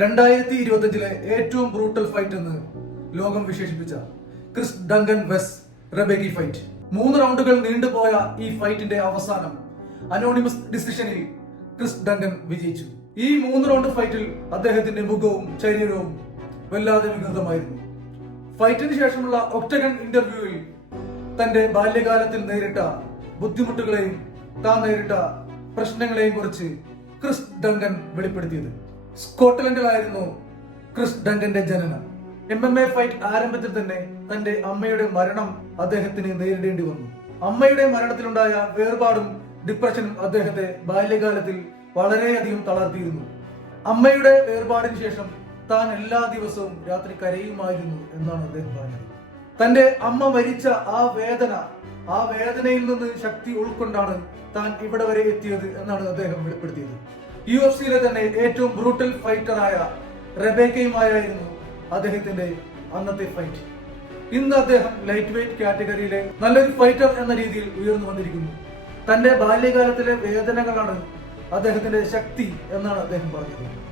രണ്ടായിരത്തി ഇരുപത്തഞ്ചിലെ ഏറ്റവും brutal fight എന്ന് ലോകം വിശേഷിപ്പിച്ച ക്രിസ് ഡങ്കൻ വെസ് റബേഗി ഫൈറ്റ് മൂന്ന് റൗണ്ടുകൾ നീണ്ടുപോയ ഈ ഫൈറ്റിന്റെ അവസാനം അനോണിമസ് ഡിസിഷനിൽ ക്രിസ് ഡങ്കൻ വിജയിച്ചു. ഈ മൂന്ന് റൗണ്ട് ഫൈറ്റിൽ അദ്ദേഹത്തിന്റെ മുഖവും ശരീരവും വല്ലാതെ വികൃതമായിരുന്നു. ഫൈറ്റിന് ശേഷമുള്ള ഒക്ടഗൺ ഇന്റർവ്യൂവിൽ തന്റെ ബാല്യകാലത്തിൽ നേരിട്ട ബുദ്ധിമുട്ടുകളെയും താൻ നേരിട്ട പ്രശ്നങ്ങളെയും കുറിച്ച് ക്രിസ് ഡങ്കൻ വെളിപ്പെടുത്തിയത്. സ്കോട്ട്ലൻഡിലായിരുന്നു ക്രിസ് ഡങ്കന്റെ ജനനം. എം എം എ ഫൈറ്റ് ആരംഭത്തിൽ തന്നെ തന്റെ അമ്മയുടെ മരണം അദ്ദേഹത്തിന് നേരിടേണ്ടി വന്നു. അമ്മയുടെ മരണത്തിലുണ്ടായ വേർപാടും ഡിപ്രഷനും അദ്ദേഹത്തെ ബാല്യകാലത്തിൽ വളരെയധികം തളർത്തിയിരുന്നു. അമ്മയുടെ വേർപാടിന് ശേഷം താൻ എല്ലാ ദിവസവും രാത്രി കരയുമായിരുന്നു എന്നാണ് അദ്ദേഹം പറഞ്ഞത്. തന്റെ അമ്മ മരിച്ച ആ വേദന ആ വേദനയിൽ നിന്ന് ശക്തി ഉൾക്കൊണ്ടാണ് താൻ ഇവിടെ വരെ എത്തിയത് എന്നാണ് അദ്ദേഹം വെളിപ്പെടുത്തിയത്. യു എഫ് സിയിലെ തന്നെ ഏറ്റവും ബ്രൂട്ടൽ ഫൈറ്ററായ റബേക്കയുമായിരുന്നു അദ്ദേഹത്തിന്റെ അന്നത്തെ ഫൈറ്റ് ഇന്ന് അദ്ദേഹം ലൈറ്റ് വെയിറ്റ് കാറ്റഗറിയിലെ നല്ലൊരു ഫൈറ്റർ എന്ന രീതിയിൽ ഉയർന്നു വന്നിരിക്കുന്നു. തന്റെ ബാല്യകാലത്തിലെ വേദനകളാണ് അദ്ദേഹത്തിന്റെ ശക്തി എന്നാണ് അദ്ദേഹം പറഞ്ഞത്.